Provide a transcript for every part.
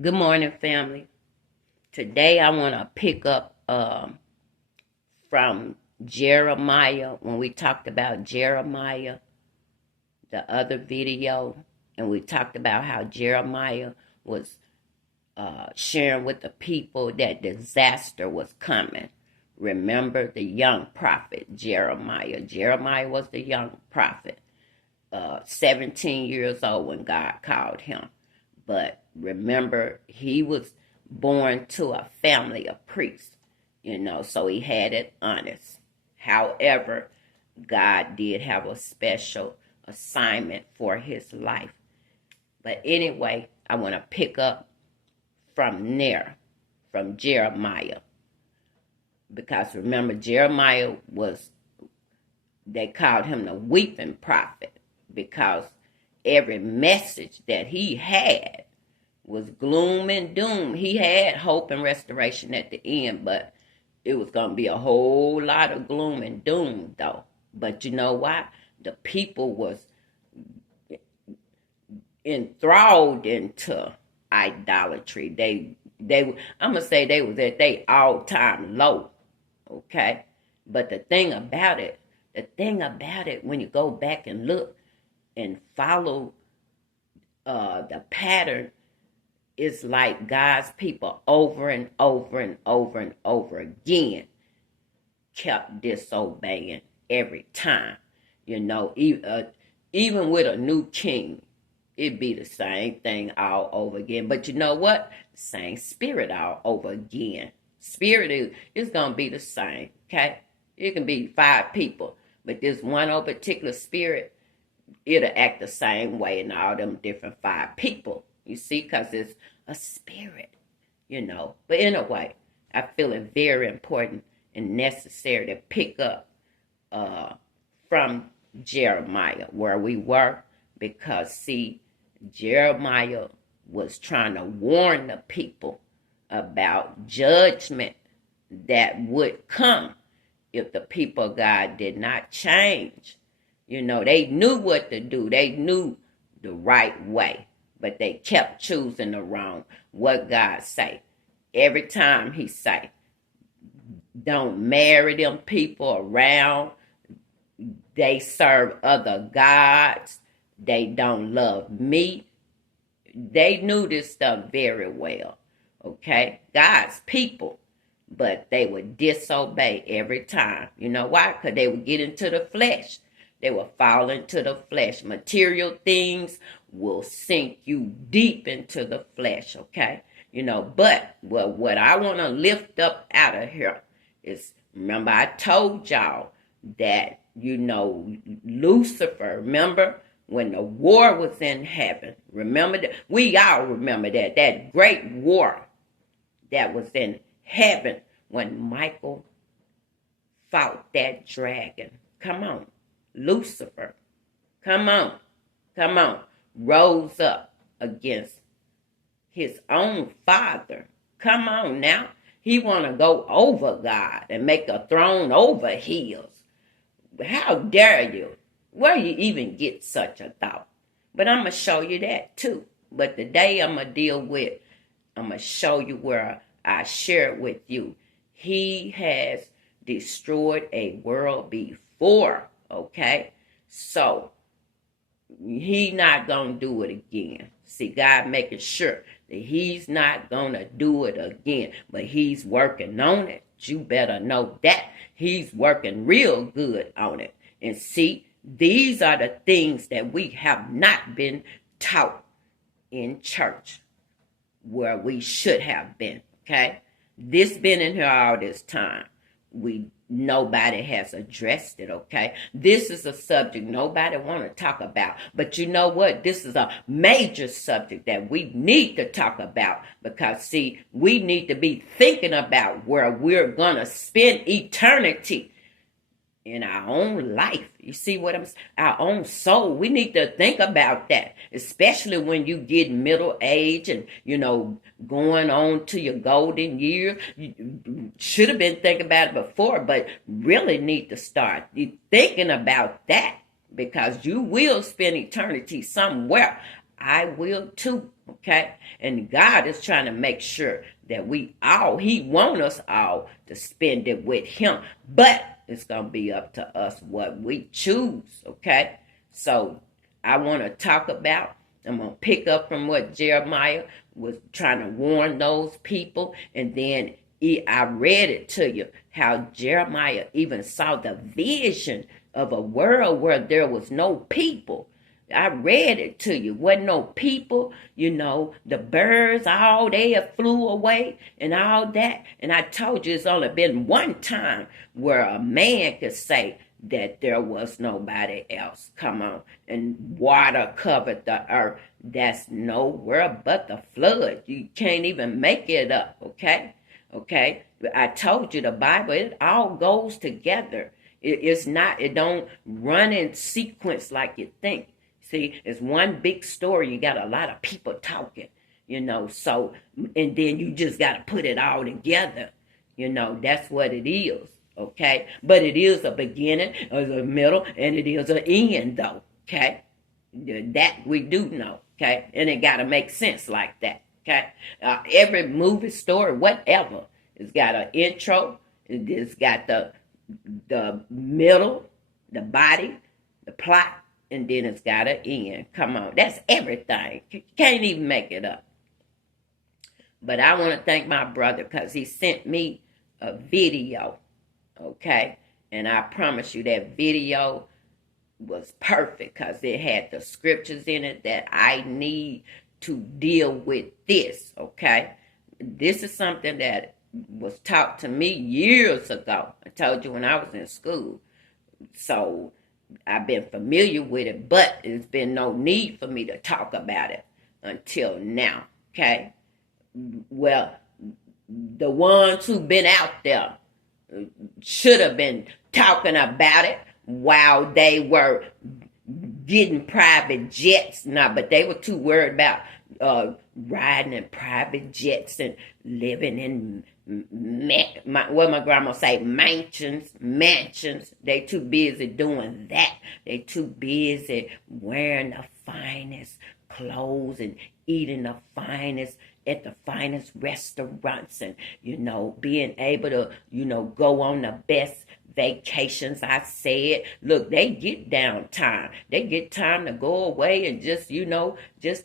Good morning, family. Today I want to pick up from Jeremiah when we talked about Jeremiah, the other video, and we talked about how Jeremiah was sharing with the people that disaster was coming. Remember the young prophet Jeremiah. Jeremiah was the young prophet, 17 years old when God called him. But remember, he was born to a family of priests, so he had it honest. However, God did have a special assignment for his life. But anyway, I want to pick up from there, from Jeremiah. Because remember, Jeremiah they called him the weeping prophet because every message that he had was gloom and doom. He had hope and restoration at the end, but it was going to be a whole lot of gloom and doom, though. But you know what? The people was enthralled into idolatry. I'm gonna say they was at their all-time low. Okay, but the thing about it, when you go back and look and follow the pattern, it's like God's people over and over and over and over again kept disobeying every time. Even with a new king, it'd be the same thing all over again. But you know what? Same spirit all over again. Spirit is going to be the same, okay? It can be 5 people, but this one old particular spirit, it'll act the same way in all them different 5 people. You see, because it's a spirit. But anyway, I feel it very important and necessary to pick up from Jeremiah where we were, because see, Jeremiah was trying to warn the people about judgment that would come if the people of God did not change. They knew what to do. They knew the right way, but they kept choosing the wrong. What God say? Every time he say, don't marry them people around. They serve other gods. They don't love me. They knew this stuff very well. Okay? God's people. But they would disobey every time. You know why? Because they would get into the flesh. They will fall into the flesh. Material things will sink you deep into the flesh, okay? But what I want to lift up out of here is, remember I told y'all that, Lucifer, remember when the war was in heaven? Remember that? We all remember that great war that was in heaven when Michael fought that dragon. Come on. Lucifer, come on, rose up against his own father. Come on now. He want to go over God and make a throne over his. How dare you? Where you even get such a thought? But I'm going to show you that too. But today I'm going to show you where I shared with you. He has destroyed a world before. Okay, so he not gonna do it again. See, God making sure that he's not gonna do it again, but he's working on it. You better know that he's working real good on it. And see, these are the things that we have not been taught in church where we should have been. Okay, this been in here all this time. Nobody has addressed it, okay? This is a subject nobody want to talk about. But you know what? This is a major subject that we need to talk about because, see, we need to be thinking about where we're going to spend eternity in our own life. You see what I'm saying? Our own soul. We need to think about that, especially when you get middle age and, going on to your golden years. You should have been thinking about it before, but really need to start thinking about that because you will spend eternity somewhere. I will too. Okay? And God is trying to make sure that he wants us all to spend it with him. But it's going to be up to us what we choose. Okay? So I want to talk about, I'm going to pick up from what Jeremiah was trying to warn those people. And then I read it to you, how Jeremiah even saw the vision of a world where there was no people. I read it to you. Wasn't no people, the birds, all they flew away and all that. And I told you it's only been one time where a man could say that there was nobody else. Come on. And water covered the earth. That's nowhere but the flood. You can't even make it up, okay? Okay? I told you the Bible, it all goes together. It don't run in sequence like you think. See, it's one big story. You got a lot of people talking, so, and then you just got to put it all together. That's what it is, okay? But it is a beginning, a middle, and it is an end, though, okay? That we do know, okay? And it got to make sense like that, okay? Every movie, story, whatever, it's got an intro, it's got the middle, the body, the plot, and then it's got an end. Come on, that's everything. You can't even make it up. But I want to thank my brother because he sent me a video, okay? And I promise you that video was perfect because it had the scriptures in it that I need to deal with this, okay? This is something that was taught to me years ago. I told you when I was in school. So I've been familiar with it, but there's been no need for me to talk about it until now, okay? Well, the ones who've been out there should have been talking about it while they were getting private jets. But they were too worried about riding in private jets and living in what my grandma say, mansions. They too busy doing that. They too busy wearing the finest clothes and eating the finest at the finest restaurants and being able to go on the best vacations. I said, look, they get downtime. They get time to go away and just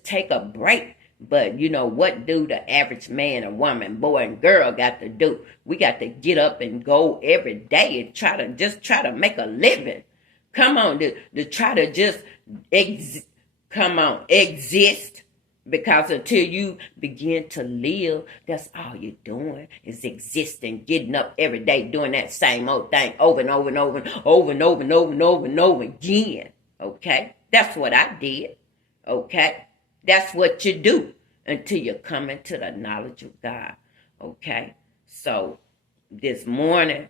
take a break. But what do the average man or woman, boy and girl got to do? We got to get up and go every day and try to make a living. Come on, to try to just exist. Because until you begin to live, that's all you're doing is existing, getting up every day, doing that same old thing over and over and over and over and over and over and over and over again. Okay? That's what I did. Okay? That's what you do until you come into the knowledge of God. Okay? So this morning,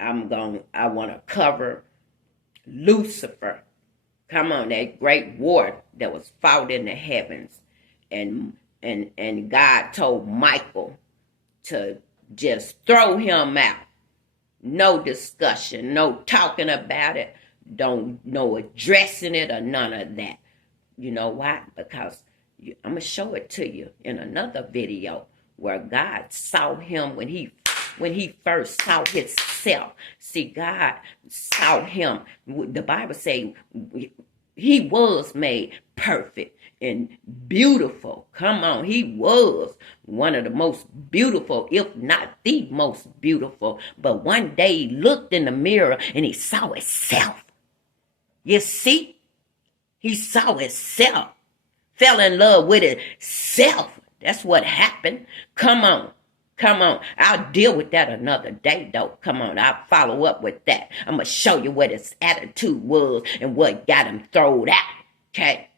I want to cover Lucifer. Come on, that great war that was fought in the heavens. And God told Michael to just throw him out. No discussion, no talking about it, no addressing it or none of that. You know why? Because I'm going to show it to you in another video where God saw him when he first saw himself. See, God saw him. The Bible says he was made perfect and beautiful. Come on, he was one of the most beautiful, if not the most beautiful. But one day he looked in the mirror and he saw himself. You see? He saw himself. Fell in love with himself. That's what happened. Come on. I'll deal with that another day, though. Come on, I'll follow up with that. I'm going to show you what his attitude was and what got him thrown out. Okay?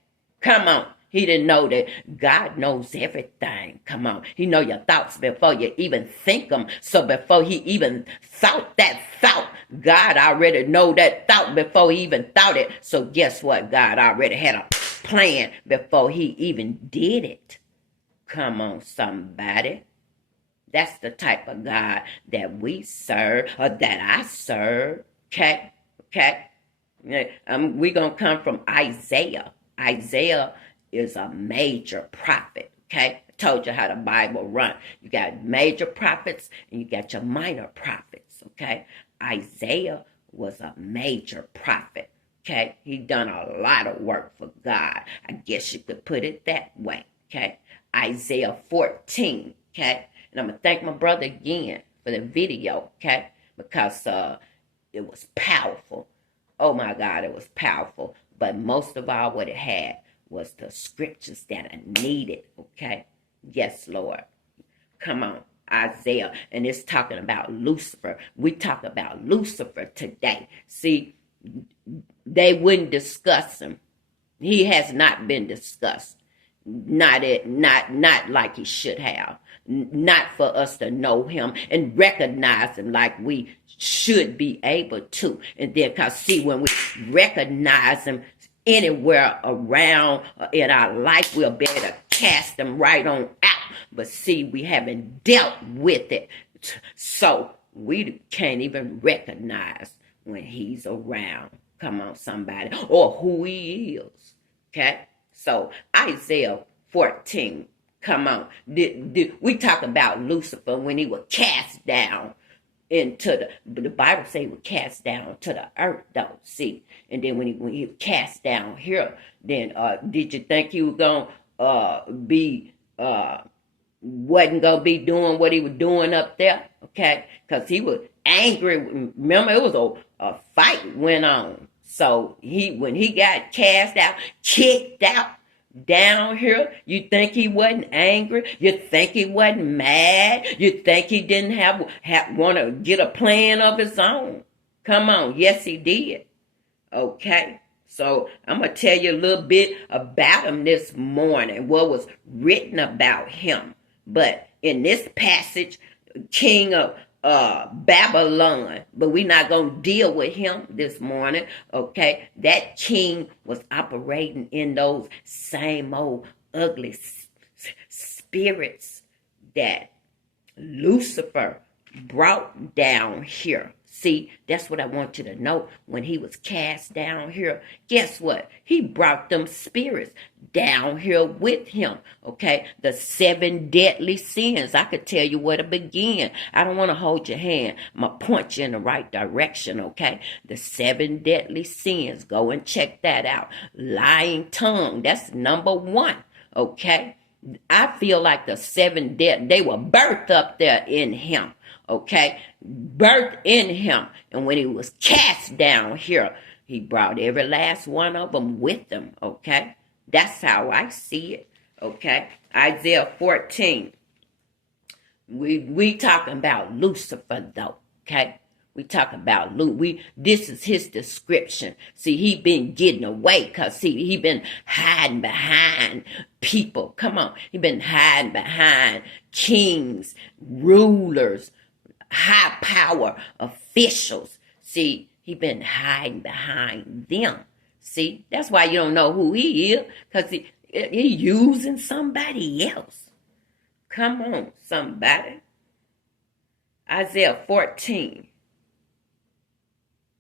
Come on. He didn't know that God knows everything. Come on. He know your thoughts before you even think them. So before he even thought that thought, God already know that thought before he even thought it. So guess what? God already had a plan before he even did it. Come on, somebody. That's the type of God that we serve, or that I serve. Okay? We're going to come from Isaiah. Isaiah is a major prophet. Okay, I told you how the Bible run. You got major prophets and you got your minor prophets. Okay, Isaiah was a major prophet. Okay, he done a lot of work for God. I guess you could put it that way. Okay, Isaiah 14. Okay, and I'm gonna thank my brother again for the video. Okay, because it was powerful. Oh my God, it was powerful. But most of all, what it had was the scriptures that I needed. Okay, yes, Lord. Come on, Isaiah, and it's talking about Lucifer. We talk about Lucifer today. See, they wouldn't discuss him. He has not been discussed. Not like he should have. Not for us to know him and recognize him like we should be able to. And then, cause see, when we recognize him anywhere around in our life, we'll be able to cast them right on out. But see, we haven't dealt with it, so we can't even recognize when he's around. Come on, somebody. Or who he is. Okay? So, Isaiah 14. Come on. We talk about Lucifer when he was cast down into the Bible say he was cast down to the earth, though. See? And then when he was cast down here, then did you think he was going to wasn't going to be doing what he was doing up there? Okay? Because he was angry. Remember, it was a fight went on. So when he got cast out, kicked out down here, you think he wasn't angry? You think he wasn't mad? You think he didn't want to get a plan of his own? Come on, yes he did. Okay, so I'm gonna tell you a little bit about him this morning. What was written about him? But in this passage, King of Babylon, but we're not going to deal with him this morning, okay? That king was operating in those same old ugly spirits that Lucifer brought down here. See, that's what I want you to know. When he was cast down here, guess what? He brought them spirits down here with him, okay? The 7 deadly sins. I could tell you where to begin. I don't want to hold your hand. I'm going to point you in the right direction, okay? The 7 deadly sins. Go and check that out. Lying tongue. That's number 1, okay? I feel like the 7 they were birthed up there in him. Okay, birthed in him. And when he was cast down here, he brought every last one of them with him. Okay, that's how I see it. Okay, Isaiah 14. We talking about Lucifer though. Okay, we talking about this is his description. See, he been getting away because he been hiding behind people. Come on, he been hiding behind kings, rulers, high power officials. See, he been hiding behind them. See, that's why you don't know who he is, because he using somebody else. Come on, somebody. Isaiah 14.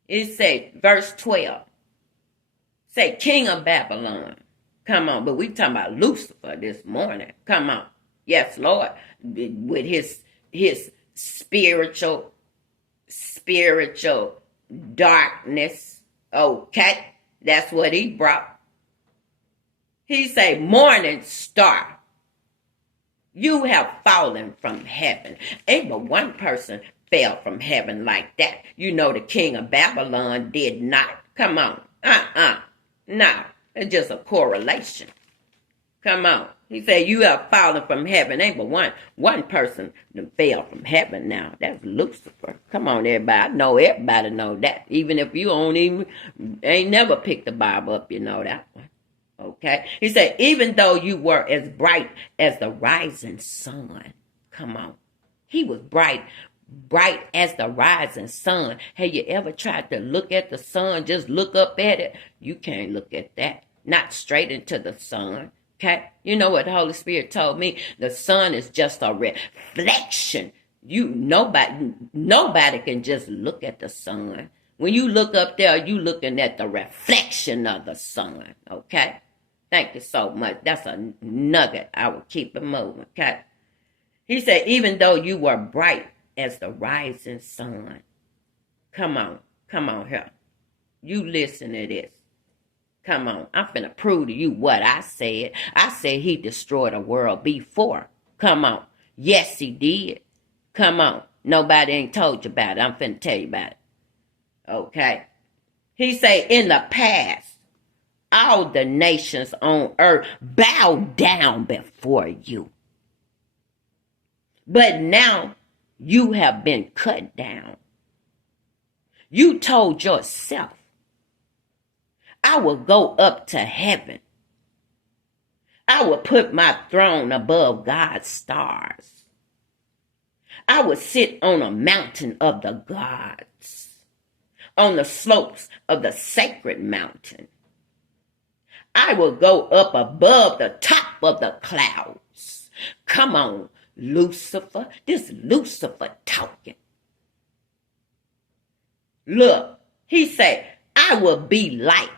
It say, verse 12. Say, King of Babylon. Come on, but we talking about Lucifer this morning. Come on. Yes, Lord. With his spiritual darkness. Okay, that's what he brought. He say, morning star, you have fallen from heaven. Ain't but one person fell from heaven like that. You know the king of Babylon did not. Come on. No, it's just a correlation. Come on. He said, you have fallen from heaven. Ain't but one person that fell from heaven now. That's Lucifer. Come on, everybody. I know everybody know that. Even if you ain't never picked the Bible up, you know that one. Okay? He said, even though you were as bright as the rising sun. Come on. He was bright as the rising sun. Have you ever tried to look at the sun? Just look up at it. You can't look at that. Not straight into the sun. Okay, you know what the Holy Spirit told me? The sun is just a reflection. Nobody can just look at the sun. When you look up there, you looking at the reflection of the sun. Okay, Thank you so much. That's a nugget. I will keep it moving, okay? He said, even though you were bright as the rising sun. Come on here. You listen to this. Come on. I'm finna prove to you what I said. I said he destroyed the world before. Come on. Yes, he did. Come on. Nobody ain't told you about it. I'm finna tell you about it. Okay. He said, in the past, all the nations on earth bow down before you. But now you have been cut down. You told yourself, I will go up to heaven. I will put my throne above God's stars. I will sit on a mountain of the gods, on the slopes of the sacred mountain. I will go up above the top of the clouds. Come on, Lucifer. This Lucifer talking. Look, he said, I will be like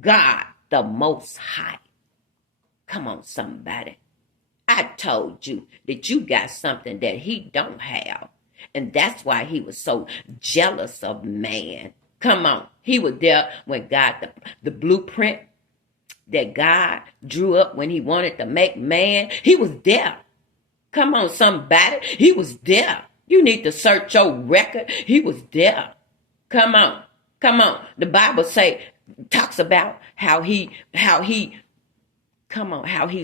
God the Most High. Come on, somebody. I told you that you got something that he don't have. And that's why he was so jealous of man. Come on. He was there when God, the blueprint that God drew up when he wanted to make man, he was there. Come on, somebody. He was there. You need to search your record. He was there. Come on. The Bible talks about how he's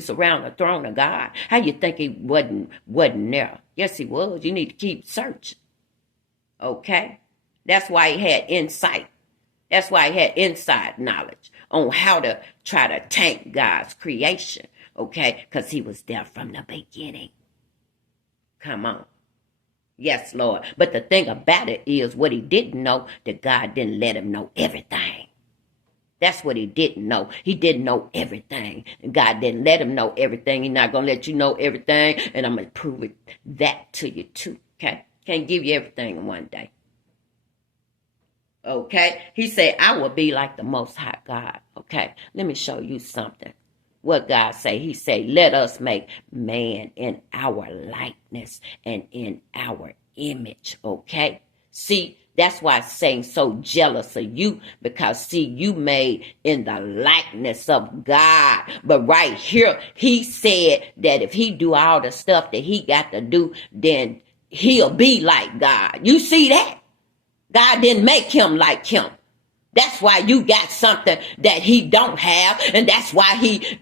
around the throne of God. How you think he wasn't there? Yes, he was. You need to keep searching. Okay? That's why he had insight. That's why he had inside knowledge on how to try to tank God's creation. Okay? Because he was there from the beginning. Come on. Yes, Lord. But the thing about it is what he didn't know, that God didn't let him know everything. That's what he didn't know. He didn't know everything. And God didn't let him know everything. He's not going to let you know everything. And I'm going to prove that to you too. Okay? Can't give you everything in one day. Okay? He said, I will be like the Most High God. Okay? Let me show you something. What God say? He say, let us make man in our likeness and in our image. Okay? See, that's why Satan's so jealous of you, because see, you made in the likeness of God. But right here, he said that if he do all the stuff that he got to do, then he'll be like God. You see that? God didn't make him like him. That's why you got something that he don't have, and that's why he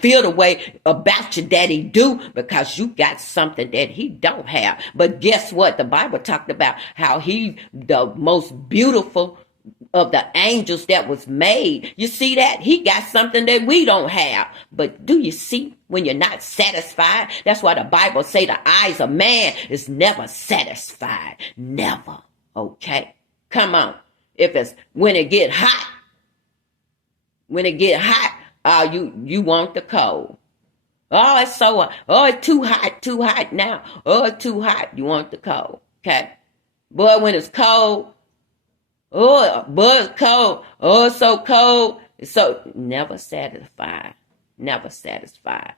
feel the way about you that he do, because you got something that he don't have. But guess what? The Bible talked about how he the most beautiful of the angels that was made. You see that? He got something that we don't have. But do you see when you're not satisfied? That's why the Bible say the eyes of man is never satisfied. Never. Okay? Come on. If it's when it get hot, you want the cold. Oh, it's it's too hot now. Oh, it's too hot. You want the cold. Okay. Boy, when it's cold, it's cold. Oh, it's so cold. It's so never satisfied. Never satisfied.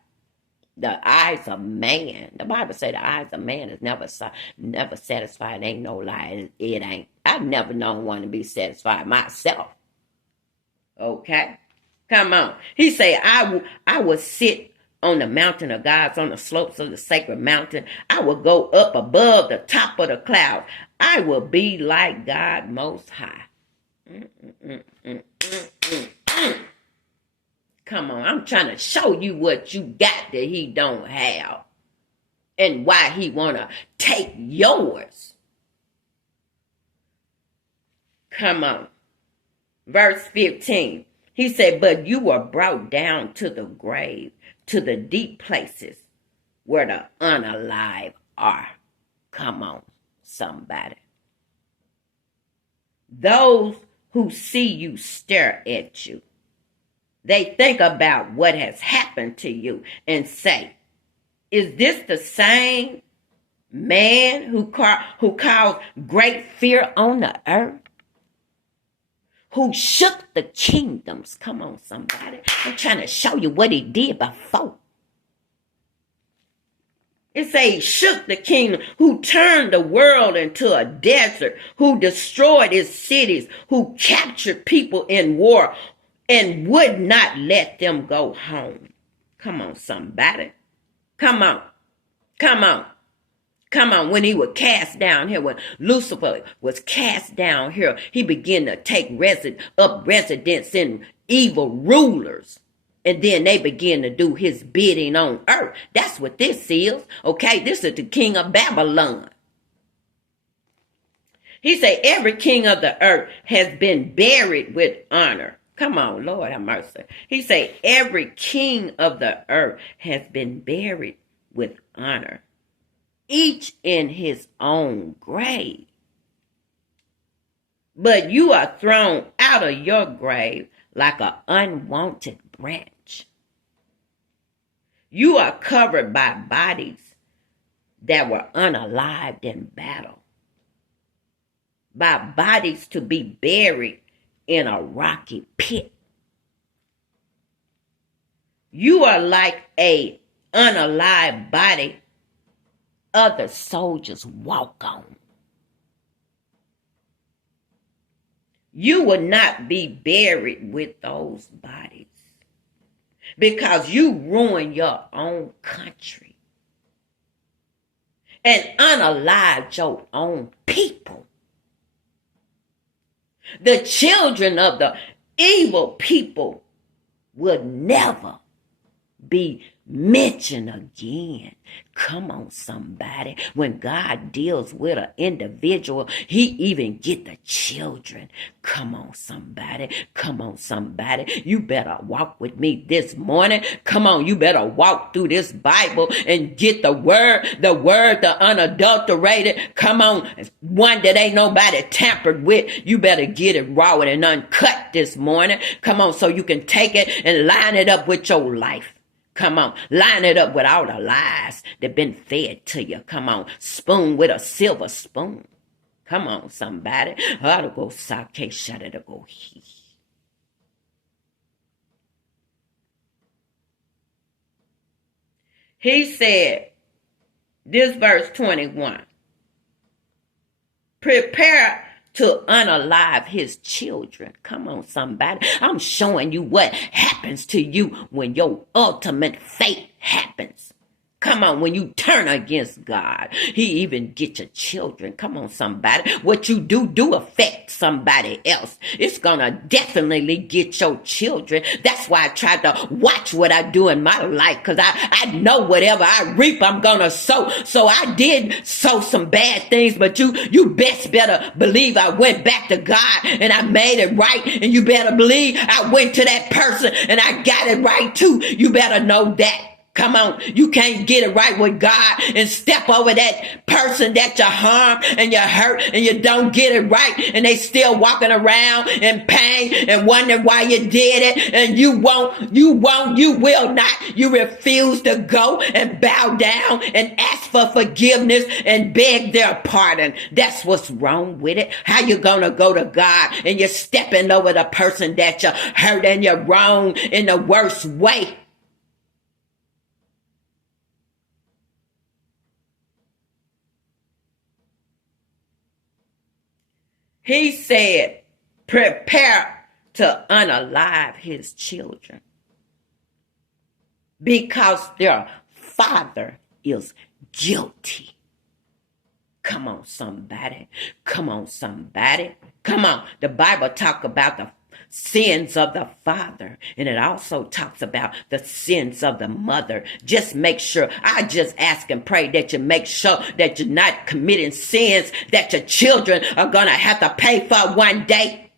The eyes of man. The Bible say the eyes of man is never satisfied. Ain't no lie. It ain't. I've never known one to be satisfied myself. Okay? Come on. He say, I will sit on the mountain of God's, on the slopes of the sacred mountain. I will go up above the top of the clouds. I will be like God Most High. Come on, I'm trying to show you what you got that he don't have. And why he want to take yours. Come on. Verse 15. He said, but you were brought down to the grave, to the deep places where the unalive are. Come on, somebody. Those who see you stare at you. They think about what has happened to you and say, is this the same man who caused great fear on the earth? who shook the kingdoms. Come on, somebody. I'm trying to show you what he did before. It say he shook the kingdom, who turned the world into a desert, who destroyed its cities, who captured people in war and would not let them go home. Come on, somebody. Come on. Come on. Come on. When he was cast down here, when Lucifer was cast down here, he began to take residence in evil rulers. And then they begin to do his bidding on earth. That's what this is. Okay, this is the king of Babylon. He said every king of the earth has been buried with honor. Come on, Lord have mercy. He said every king of the earth has been buried with honor, each in his own grave. But you are thrown out of your grave like an unwanted branch. You are covered by bodies that were unalived in battle, by bodies to be buried in a rocky pit. You are like a unalived body other soldiers walk on. You will not be buried with those bodies because you ruined your own country and unalived your own people. The children of the evil people will never be mentioned again. Come on, somebody. When God deals with an individual, he even get the children. Come on, somebody. Come on, somebody. You better walk with me this morning. Come on, you better walk through this Bible and get the word, the unadulterated. Come on, one that ain't nobody tampered with. You better get it raw and uncut this morning. Come on, so you can take it and line it up with your life. Come on, line it up with all the lies that been fed to you. Come on, spoon with a silver spoon. Come on, somebody. I'll go sake, shut it, go he. He said, this verse 21, prepare to unalive his children. Come on, somebody. I'm showing you what happens to you when your ultimate fate happens. Come on, when you turn against God, he even get your children. Come on, somebody. What you do affect somebody else. It's gonna definitely get your children. That's why I try to watch what I do in my life, because I know whatever I reap, I'm gonna sow. So I did sow some bad things, but you best better believe I went back to God and I made it right. And you better believe I went to that person and I got it right too. You better know that. Come on, you can't get it right with God and step over that person that you harm and you hurt and you don't get it right, and they still walking around in pain and wondering why you did it, and you will not. You refuse to go and bow down and ask for forgiveness and beg their pardon. That's what's wrong with it. How you gonna go to God and you're stepping over the person that you hurt and you're wrong in the worst way? He said, prepare to unalive his children because their father is guilty. Come on, somebody. Come on, somebody. Come on. The Bible talks about the sins of the father, and it also talks about the sins of the mother. Just make sure, I just ask and pray that you make sure that you're not committing sins that your children are gonna have to pay for one day.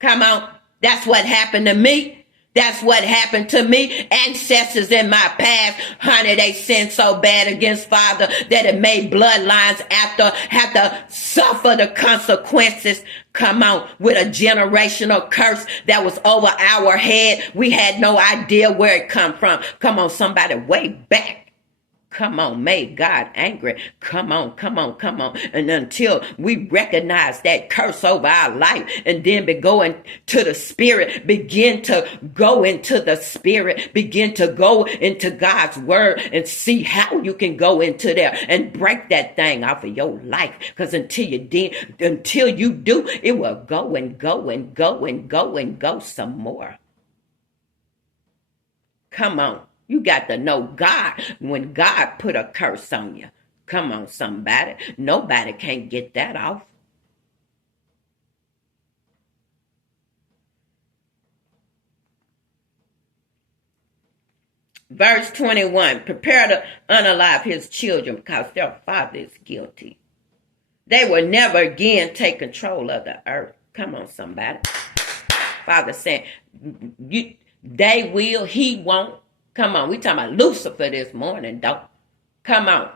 Come on, that's what happened to me. That's what happened to me. Ancestors in my past, honey, they sinned so bad against Father that it made bloodlines after have to suffer the consequences. Come on, with a generational curse that was over our head. We had no idea where it come from. Come on, somebody, way back. Come on, made God angry. Come on, come on, come on. And until we recognize that curse over our life and then be going to the spirit, begin to go into the spirit, begin to go into God's word and see how you can go into there and break that thing off of your life. Because until you do, it will go and go and go and go and go some more. Come on. You got to know God when God put a curse on you. Come on, somebody. Nobody can't get that off. Verse 21, prepare to unalive his children because their father is guilty. They will never again take control of the earth. Come on, somebody. Father saying, they will, he won't. Come on, we talking about Lucifer this morning, though. Come on.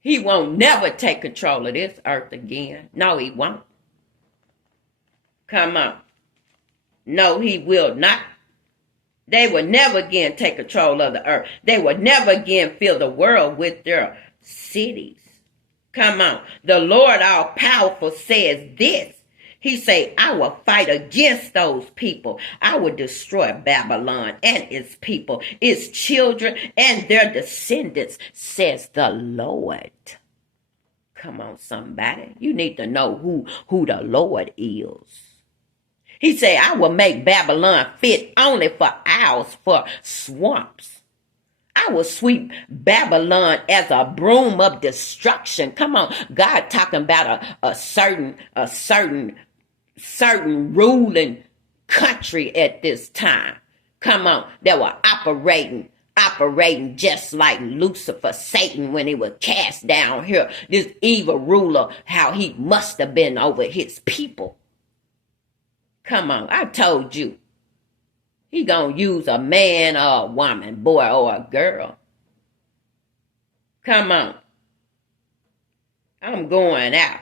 He won't never take control of this earth again. No, he won't. Come on. No, he will not. They will never again take control of the earth. They will never again fill the world with their cities. Come on. The Lord all-powerful says this. He say, I will fight against those people. I will destroy Babylon and its people, its children and their descendants, says the Lord. Come on, somebody. You need to know who the Lord is. He say, I will make Babylon fit only for owls, for swamps. I will sweep Babylon as a broom of destruction. Come on. God talking about a certain ruling country at this time. Come on. They were operating just like Lucifer, Satan, when he was cast down here. This evil ruler, how he must have been over his people. Come on. I told you. He gonna use a man or a woman, boy or a girl. Come on. I'm going out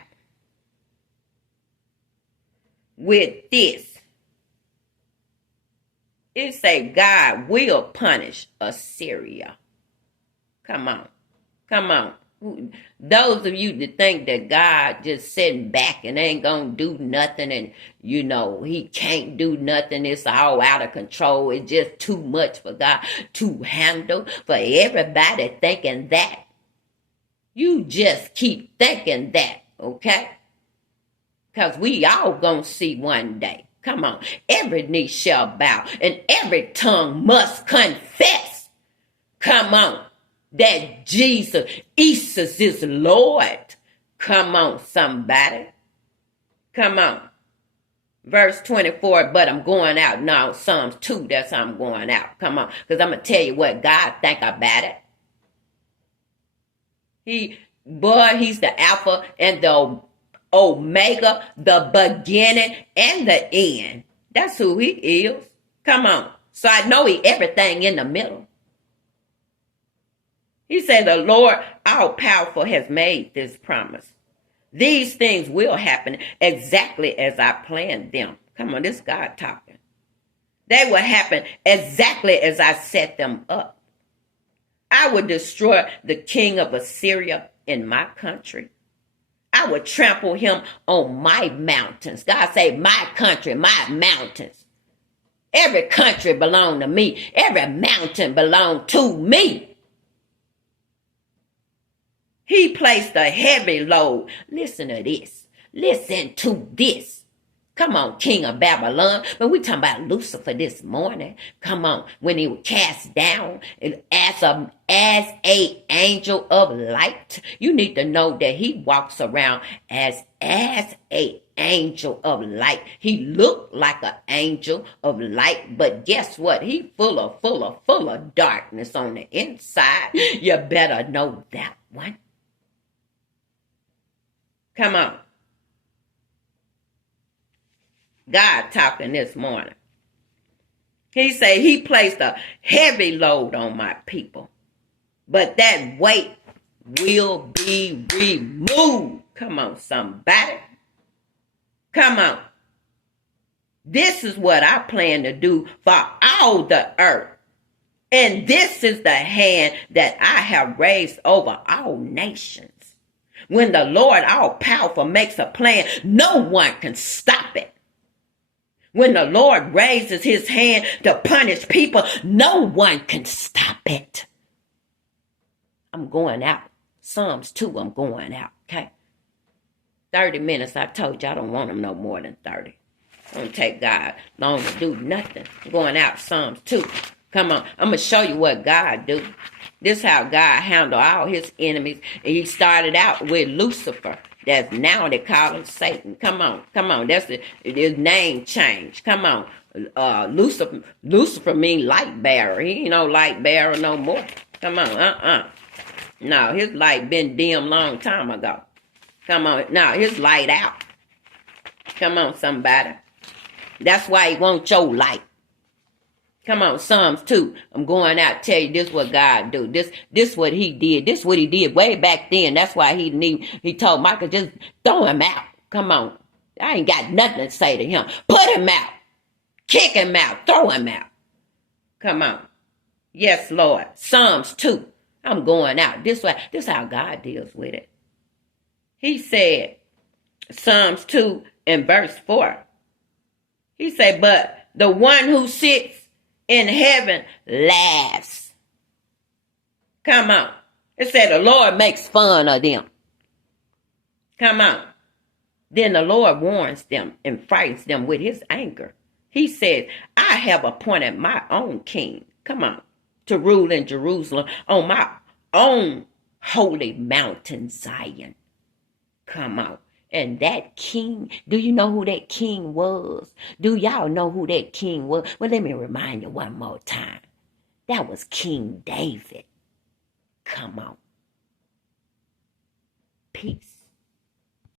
with this. It say God will punish Assyria. Come on. Come on. Those of you that think that God just sitting back and ain't gonna do nothing and, he can't do nothing, it's all out of control, it's just too much for God to handle, for everybody thinking that. You just keep thinking that, okay? Because we all gonna see one day. Come on. Every knee shall bow and every tongue must confess. Come on. That Jesus is Lord. Come on, somebody. Come on. Verse 24, but I'm going out now. Psalms 2, that's how I'm going out. Come on. Because I'm going to tell you what God think about it. He's the Alpha and the Omega, the beginning and the end. That's who he is. Come on. So I know he everything in the middle. He said, the Lord all-powerful has made this promise. These things will happen exactly as I planned them. Come on, this God talking. They will happen exactly as I set them up. I will destroy the king of Assyria in my country. I will trample him on my mountains. God say, my country, my mountains. Every country belong to me. Every mountain belong to me. He placed a heavy load. Listen to this. Listen to this. Come on, King of Babylon. But we talking about Lucifer this morning. Come on. When he was cast down as a angel of light. You need to know that he walks around as a angel of light. He looked like an angel of light. But guess what? He full of darkness on the inside. You better know that one. Come on. God talking this morning. He said he placed a heavy load on my people. But that weight will be removed. Come on, somebody. Come on. This is what I plan to do for all the earth. And this is the hand that I have raised over all nations. When the Lord all-powerful makes a plan, no one can stop it. When the Lord raises his hand to punish people, no one can stop it. I'm going out. Psalms 2, I'm going out, okay? 30 minutes, I told you I don't want them no more than 30. Don't take God long to do nothing. I'm going out, Psalms 2. Come on, I'm going to show you what God do. This is how God handled all his enemies. And he started out with Lucifer. That's now they call him Satan. Come on. That's his name change. Come on. Lucifer means light bearer. He ain't no light bearer no more. Come on, No, his light been dim long time ago. Come on, now his light out. Come on, somebody. That's why he wants your light. Come on, Psalms 2. I'm going out to tell you this what God do. This what he did. This what he did way back then. That's why he told Michael, just throw him out. Come on. I ain't got nothing to say to him. Put him out. Kick him out. Throw him out. Come on. Yes, Lord. Psalms 2. I'm going out. This how God deals with it. He said, Psalms 2 and verse 4. He said, but the one who sits in heaven laughs. Come on. It said the Lord makes fun of them. Come on. Then the Lord warns them and frightens them with his anger. He says, I have appointed my own king. Come on. To rule in Jerusalem on my own holy mountain Zion. Come on. And that king, do you know who that king was? Do y'all know who that king was? Well, let me remind you one more time. That was King David. Come on. Peace.